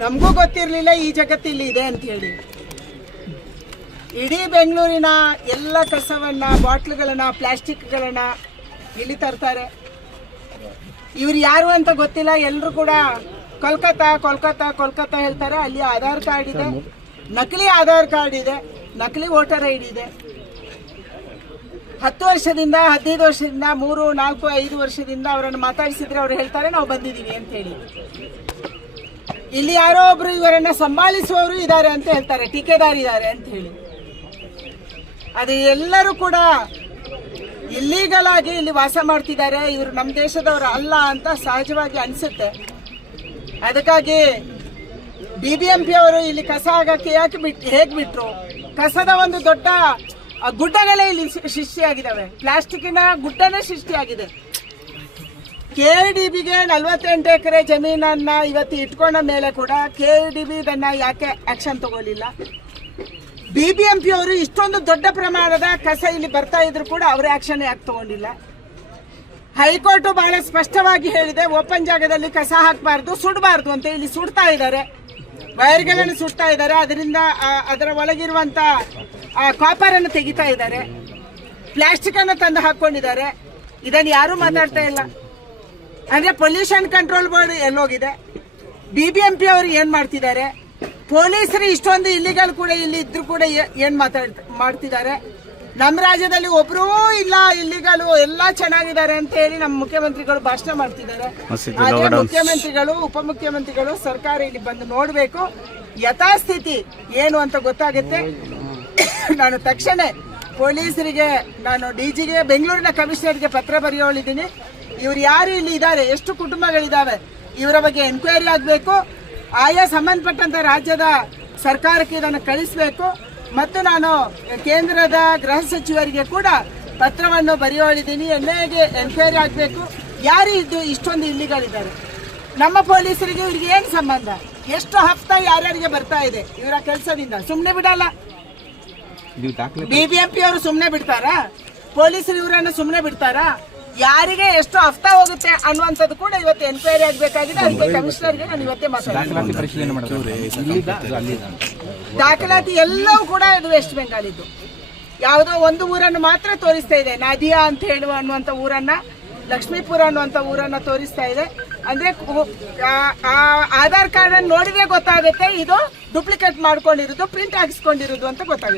ನಮಗೂ ಗೊತ್ತಿರಲಿಲ್ಲ ಈ ಜಗತ್ತಿಲ್ಲಿ ಇದೆ ಅಂತ ಹೇಳಿ. ಇಡೀ ಬೆಂಗಳೂರಿನ ಎಲ್ಲ ಕಸವನ್ನ, ಬಾಟ್ಲುಗಳನ್ನ, ಪ್ಲಾಸ್ಟಿಕ್ಗಳನ್ನ ಇಲ್ಲಿ ತರ್ತಾರೆ. ಇವ್ರು ಯಾರು ಅಂತ ಗೊತ್ತಿಲ್ಲ. ಎಲ್ಲರೂ ಕೂಡ ಕೋಲ್ಕತ್ತಾ ಕೋಲ್ಕತ್ತಾ ಕೋಲ್ಕತ್ತಾ ಹೇಳ್ತಾರೆ. ಅಲ್ಲಿ ಆಧಾರ್ ಕಾರ್ಡ್ ಇದೆ, ನಕಲಿ ಆಧಾರ್ ಕಾರ್ಡ್ ಇದೆ, ನಕಲಿ ವೋಟರ್ ಐ ಡಿ ಇದೆ. 10 ವರ್ಷದಿಂದ 15 ವರ್ಷದಿಂದ 3, 4, 5 ವರ್ಷದಿಂದ ಅವರನ್ನು ಮಾತಾಡಿಸಿದ್ರೆ ಅವ್ರು ಹೇಳ್ತಾರೆ ನಾವು ಬಂದಿದ್ದೀವಿ ಅಂತ ಹೇಳಿ. ಇಲ್ಲಿ ಯಾರೋ ಒಬ್ರು ಇವರನ್ನ ಸಂಭಾಳಿಸುವವರು ಇದ್ದಾರೆ ಅಂತ ಹೇಳ್ತಾರೆ, ಟೀಕೆದಾರ್ ಇದ್ದಾರೆ ಅಂತ ಹೇಳಿ. ಅದು ಎಲ್ಲರೂ ಕೂಡ ಇಲ್ಲೀಗಲ್ ಆಗಿ ಇಲ್ಲಿ ವಾಸ ಮಾಡ್ತಿದ್ದಾರೆ. ಇವರು ನಮ್ಮ ದೇಶದವರು ಅಲ್ಲ ಅಂತ ಸಹಜವಾಗಿ ಅನಿಸುತ್ತೆ. ಅದಕ್ಕಾಗಿ BBMP ಅವರು ಇಲ್ಲಿ ಕಸ ಆಗಕ್ಕೆ ಹೇಗೆ ಬಿಟ್ರು? ಕಸದ ಒಂದು ದೊಡ್ಡ ಗುಡ್ಡಗಳೇ ಇಲ್ಲಿ ಸೃಷ್ಟಿಯಾಗಿದ್ದಾವೆ. ಪ್ಲಾಸ್ಟಿಕ್ನ ಗುಡ್ಡನೇ ಸೃಷ್ಟಿಯಾಗಿದೆ. KDBಗೆ 48 ಎಕರೆ ಜಮೀನನ್ನ ಇವತ್ತು ಇಟ್ಕೊಂಡ ಮೇಲೆ ಕೂಡ KDB ಇದನ್ನ ಯಾಕೆ ಆಕ್ಷನ್ ತಗೊಳ್ಳಿಲ್ಲ? BBMP ಅವರು ಇಷ್ಟೊಂದು ದೊಡ್ಡ ಪ್ರಮಾಣದ ಕಸ ಇಲ್ಲಿ ಬರ್ತಾ ಇದ್ರು ಕೂಡ ಅವರ ಆಕ್ಷನ್ ಯಾಕೆ ತಗೊಂಡಿಲ್ಲ? ಹೈಕೋರ್ಟ್ ಬಹಳ ಸ್ಪಷ್ಟವಾಗಿ ಹೇಳಿದೆ, ಓಪನ್ ಜಾಗದಲ್ಲಿ ಕಸ ಹಾಕಬಾರ್ದು, ಸುಡಬಾರ್ದು ಅಂತ. ಇಲ್ಲಿ ಸುಡ್ತಾ ಇದ್ದಾರೆ, ವೈರ್ಗಳನ್ನು ಸುಡ್ತಾ ಇದ್ದಾರೆ. ಅದರಿಂದ ಅದರ ಒಳಗಿರುವಂತ ಕಾಪರ್ ಅನ್ನು ತೆಗಿತಾ ಇದ್ದಾರೆ, ಪ್ಲಾಸ್ಟಿಕ್ ಅನ್ನು ತಂದು ಹಾಕೊಂಡಿದ್ದಾರೆ. ಇದನ್ನು ಯಾರು ಮಾತಾಡ್ತಾ ಇಲ್ಲ. ಅಂದ್ರೆ ಪೊಲ್ಯೂಷನ್ ಕಂಟ್ರೋಲ್ ಬೋರ್ಡ್ ಎಲ್ಲೋಗಿದೆ? BBMP ಅವರು ಏನ್ ಮಾಡ್ತಿದ್ದಾರೆ? ಪೊಲೀಸರು ಇಷ್ಟೊಂದು ಇಲ್ಲಿಗಲ್ ಕೂಡ ಇಲ್ಲಿ ಇದ್ರು ಕೂಡ ಏನ್ ಮಾಡ್ತಿದ್ದಾರೆ? ನಮ್ಮ ರಾಜ್ಯದಲ್ಲಿ ಒಬ್ರೂ ಇಲ್ಲ ಇಲ್ಲಿಗಲು, ಎಲ್ಲ ಚೆನ್ನಾಗಿದ್ದಾರೆ ಅಂತ ಹೇಳಿ ನಮ್ಮ ಮುಖ್ಯಮಂತ್ರಿಗಳು ಭಾಷಣ ಮಾಡ್ತಿದ್ದಾರೆ. ಅದೇ ಮುಖ್ಯಮಂತ್ರಿಗಳು, ಉಪಮುಖ್ಯಮಂತ್ರಿಗಳು, ಸರ್ಕಾರ ಇಲ್ಲಿ ಬಂದು ನೋಡ್ಬೇಕು, ಯಥಾಸ್ಥಿತಿ ಏನು ಅಂತ ಗೊತ್ತಾಗುತ್ತೆ. ನಾನು ತಕ್ಷಣ ಪೊಲೀಸರಿಗೆ, ನಾನು DGಗೆ, ಬೆಂಗಳೂರಿನ ಕಮಿಷನರ್ಗೆ ಪತ್ರ ಬರೆಯೋಳಿದ್ದೀನಿ. ಇವ್ರು ಯಾರು ಇಲ್ಲಿ ಇದ್ದಾರೆ, ಎಷ್ಟು ಕುಟುಂಬಗಳಿದ್ದಾವೆ, ಇವರ ಬಗ್ಗೆ ಎನ್ಕ್ವೈರಿ ಆಗಬೇಕು. ಆಯಾ ಸಂಬಂಧಪಟ್ಟಂತ ರಾಜ್ಯದ ಸರ್ಕಾರಕ್ಕೆ ಇದನ್ನು ಕಳಿಸಬೇಕು. ಮತ್ತು ನಾನು ಕೇಂದ್ರದ ಗೃಹ ಸಚಿವರಿಗೆ ಕೂಡ ಪತ್ರವನ್ನು ಬರೆಯೋಳಿದ್ದೀನಿ. NIAಗೆ ಎನ್ಕ್ವೈರಿ ಆಗಬೇಕು. ಯಾರು ಇಷ್ಟೊಂದು ಇಲ್ಲಿಗಳಿದ್ದಾರೆ? ನಮ್ಮ ಪೊಲೀಸರಿಗೆ ಇವ್ರಿಗೆ ಏನು ಸಂಬಂಧ? ಎಷ್ಟು ಹಫ್ತಾ ಯಾರ್ಯಾರಿಗೆ ಬರ್ತಾ ಇದೆ ಇವರ ಕೆಲಸದಿಂದ? ಸುಮ್ಮನೆ ಬಿಡಲ್ಲ. BBMP ಅವರು ಸುಮ್ಮನೆ ಬಿಡ್ತಾರಾ? ಪೊಲೀಸರು ಇವರನ್ನು ಸುಮ್ಮನೆ ಬಿಡ್ತಾರಾ? ಯಾರಿಗೆ ಎಷ್ಟು ಹಫ್ತಾ ಹೋಗುತ್ತೆ ಅನ್ನುವಂಥದ್ದು ಕೂಡ ಇವತ್ತು ಎನ್ಕ್ವೈರಿ ಆಗಬೇಕಾಗಿದೆ. ಅದಕ್ಕೆ ಕಮಿಷನರ್ಗೆ ನಾನು ಇವತ್ತೇ ದಾಖಲಾತಿ ಎಲ್ಲವೂ ಕೂಡ ಇದು ವೆಸ್ಟ್ ಬೆಂಗಾಲಿದ್ದು. ಯಾವುದೋ ಒಂದು ಊರನ್ನು ಮಾತ್ರ ತೋರಿಸ್ತಾ ಇದೆ, ನಾದಿಯಾ ಅಂತ ಹೇಳುವ ಅನ್ನುವಂಥ ಊರನ್ನ, ಲಕ್ಷ್ಮೀಪುರ ಅನ್ನುವಂಥ ಊರನ್ನ ತೋರಿಸ್ತಾ ಇದೆ. ಅಂದ್ರೆ ಆಧಾರ್ ಕಾರ್ಡ್ ಅನ್ನು ನೋಡಿದ್ರೆ ಗೊತ್ತಾಗುತ್ತೆ ಇದು ಡೂಪ್ಲಿಕೇಟ್ ಮಾಡ್ಕೊಂಡಿರೋದು, ಪ್ರಿಂಟ್ ಹಾಕಿಸ್ಕೊಂಡಿರೋದು ಅಂತ ಗೊತ್ತಾಗುತ್ತೆ.